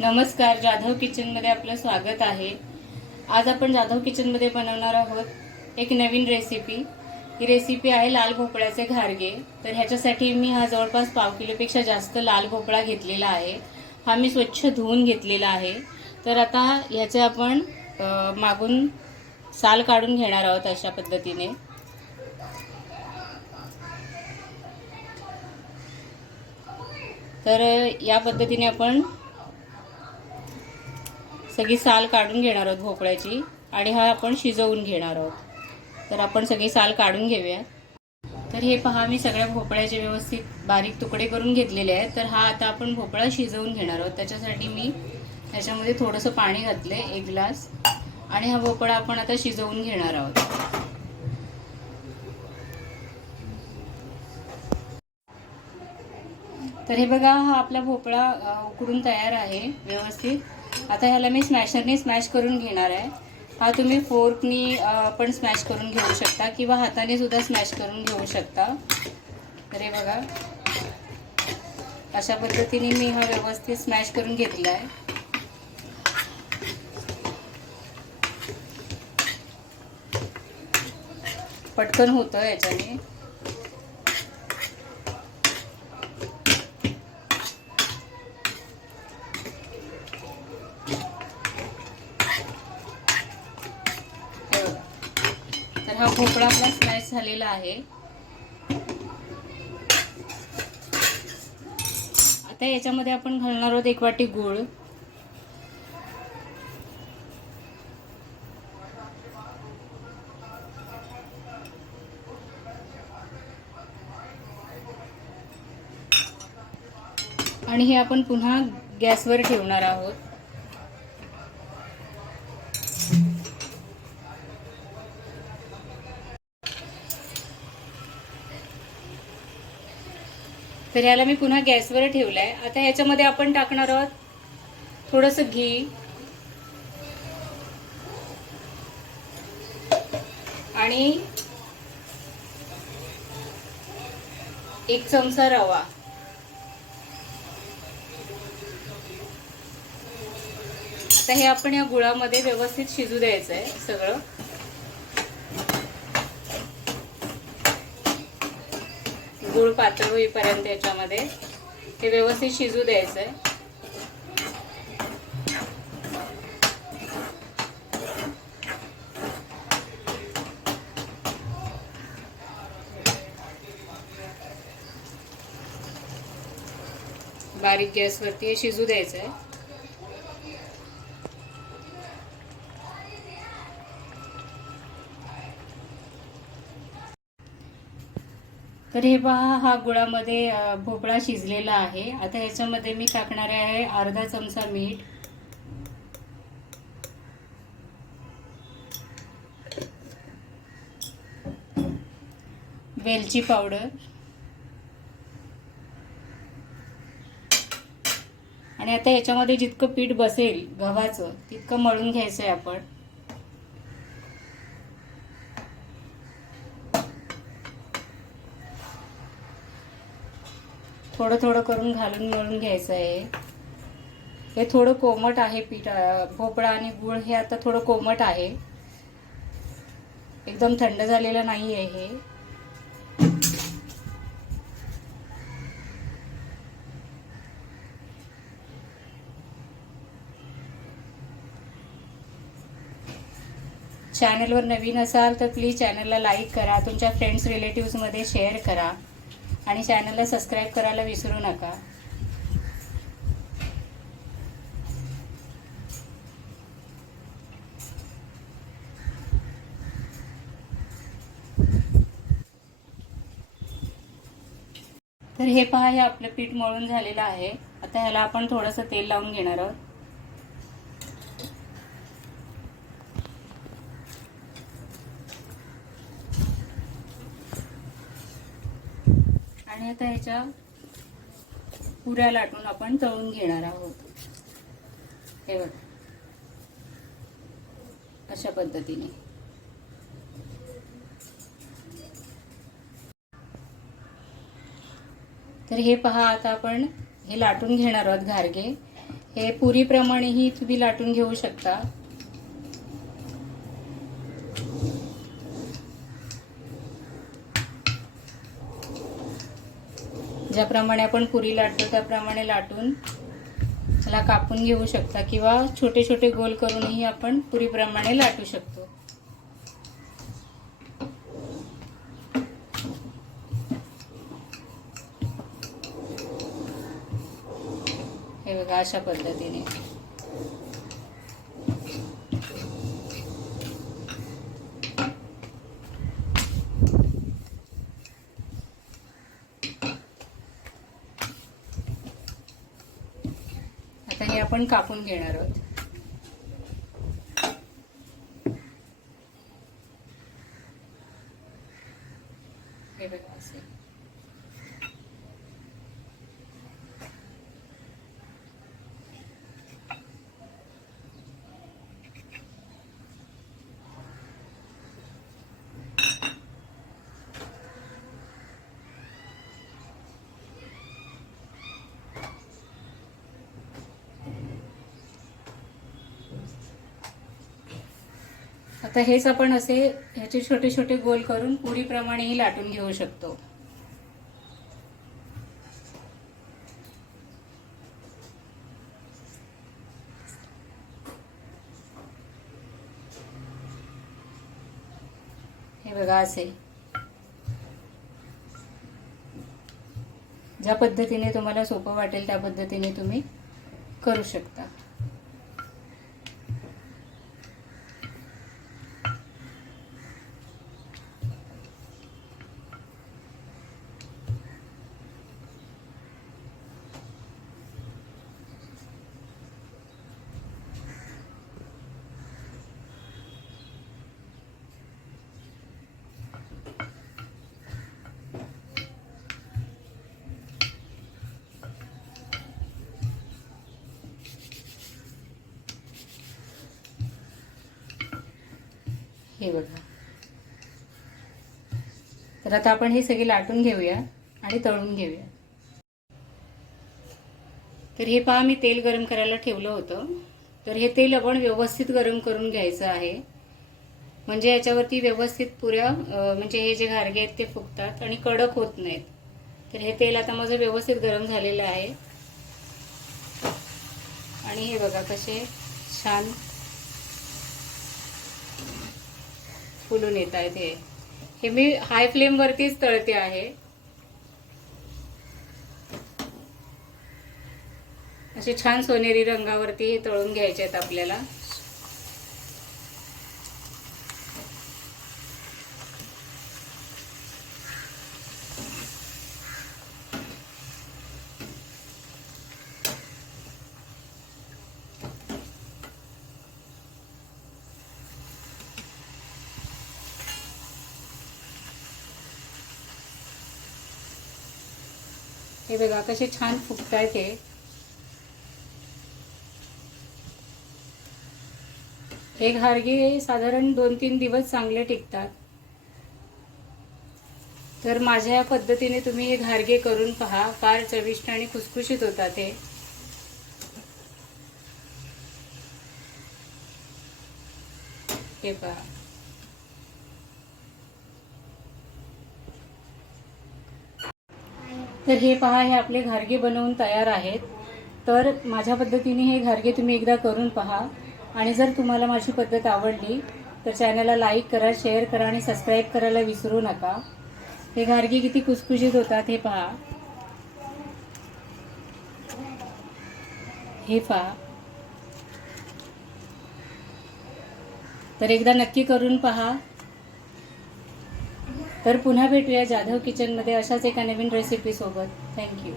नमस्कार, जाधव किचनमध्ये आपलं स्वागत आहे। आज आपण जाधव किचनमध्ये बनवणार आहोत एक नवीन रेसिपी। ही रेसिपी आहे लाल भोपळ्याचे घारगे। तर ह्याच्यासाठी मी हा जवळपास पाव किलोपेक्षा जास्त लाल भोपळा घेतलेला आहे। हा मी स्वच्छ धुवून घेतलेला आहे। तर आता ह्याचे आपण मागून साल काढून घेणार आहोत अशा पद्धतीने। तर या पद्धतीने आपण सगळी साल काढून घेणार आहोत भोपळ्याची आणि हा आपण शिजवून घेणार आहोत। तर आपण सगळी साल काढून घेऊया। तर हे पहा, मी सगळ्या भोपळ्याचे व्यवस्थित बारीक तुकडे करून घेतलेले आहेत। तर हा आता आपण भोपळा शिजवून घेणार आहोत। त्याच्यासाठी मी त्याच्यामध्ये थोडंसं पाणी घातलंय, 1 ग्लास, आणि हा भोपळा आपण आता शिजवून घेणार आहोत। तर हे बघा, हा आपला भोपळा उकडून तयार आहे व्यवस्थित। आता ह्याला मी स्मॅशरने स्मॅश करून घेणार आहे। हा तुम्ही फोर्कनी पण स्मॅश करून घेऊ शकता किंवा हाताने सुद्धा स्मॅश करून घेऊ शकता। तर हे बघा, अशा पद्धतीने मी हा व्यवस्थित स्मॅश करून घेतला आहे। पटकन होतं याच्याने। तर हा भोपळा आपला स्मॅश झालेला आहे। आता याच्यामध्ये आपण घालणार आहोत 1 वाटी गूळ, आणि हे आपण पुन्हा गॅसवर ठेवणार आहोत। तर याला मी पुन्हा गॅसवर ठेवलंय। आता ह्याच्यामध्ये आपण टाकणार आहोत थोडंसं घी आणि 1 चमचा रवा। आता हे आपण या गुळामध्ये व्यवस्थित शिजू द्यायचं आहे सगळं। गुळ पातळ होईपर्यंत याच्यामध्ये हे व्यवस्थित शिजू द्यायचं आहे। बारीक गॅसवरती हे शिजू द्यायचं आहे। तर हे पहा, हा गुळामध्ये भोपळा शिजलेला आहे। आता ह्याच्यामध्ये मी टाकणार आहे अर्धा चमचा मीठ, वेलची पावडर, आणि आता याच्यामध्ये जितकं पीठ बसेल गव्हाचं तितकं मळून घ्यायचं आहे आपण। थोडं थोडं करून घालून मळून घ्यायचं आहे। हे थोडं कोमट आहे पीठ, भोपळा आणि गूळ हे आता थोडं कोमट आहे, एकदम थंड झालेलं नाही आहे हे। चॅनलवर नवीन असाल तर प्लीज चॅनलला लाईक करा, तुमच्या फ्रेंड्स रिलेटिव्समध्ये शेअर करा आणि चॅनलला सबस्क्राईब करायला विसरू नका। तर हे पहा, हे आपलं पीठ मळून झालेलं आहे। आता ह्याला आपण थोडंसं तेल लावून घेणार आहोत। आणि आता ह्याच्या पुऱ्या लाटून आपण तळून घेणार आहोत। हे बघा, अशा पद्धतीने। तर हे पहा, आता आपण हे लाटून घेणार आहोत घारगे। हे पुरीप्रमाणेही तुम्ही लाटून घेऊ शकता. ज्याप्रमाणे आपण पुरी लाटतो त्याप्रमाणे लाटून त्याला कापून घेऊ शकता किंवा छोटे छोटे गोल करूनही आपण पुरीप्रमाणे लाटू शकतो. हे बघा अशा पद्धतीने. आता हे आपण कापून घेणार आहोत. हे बघा असे. आता हेच आपण असे ह्याचे छोटे छोटे गोल करून पुरीप्रमाणेही लाटून घेऊ शकतो. हे बघा असे. ज्या पद्धतीने तुम्हाला सोपं वाटेल त्या पद्धतीने तुम्ही करू शकता. हे बघा. तर आता आपण हे सगळे लाटून घेऊया आणि तळून घेऊया. तर हे पहा मी तेल गरम करायला ठेवलं होतं. तर हे तेल आपण व्यवस्थित गरम करून घ्यायचं आहे, म्हणजे याच्यावरती व्यवस्थित पुऱ्या म्हणजे हे जे घारगे आहेत ते फुगतात आणि कडक होत नाहीत. तर हे तेल आता माझं व्यवस्थित गरम झालेलं आहे आणि हे बघा कसे छान फुलून येत आहेत. हे मी हाय फ्लेम वरतीच तळते आहे. असे छान सोनेरी रंगावरती हे तळून घ्यायचे आहेत आपल्याला. हे बघा कसे छान फुगतायत. हे घारगे साधारण 2-3 दिवस चांगले टिकतात. तर माझ्या या पद्धतीने तुम्ही हे घारगे करून पहा. फार चविष्ट आणि खुसखुशीत होतात हे. हे पहा. तर हे पहा, हे आपले घारगे बनवून तयार आहेत. तर माझ्या पद्धतीने हे घारगे तुम्ही एकदा करून पहा आणि जर तुम्हाला माझी पद्धत आवडली तर चॅनलला लाईक करा, शेअर करा आणि सबस्क्राईब करायला विसरू नका. हे घारगे किती खुसखुशीत होतात हे पहा. हे पहा. तर एकदा नक्की करून पहा. तर पुन्हा भेटूया जाधव किचनमध्ये अशाच एका नवीन रेसिपी सोबत. थँक्यू.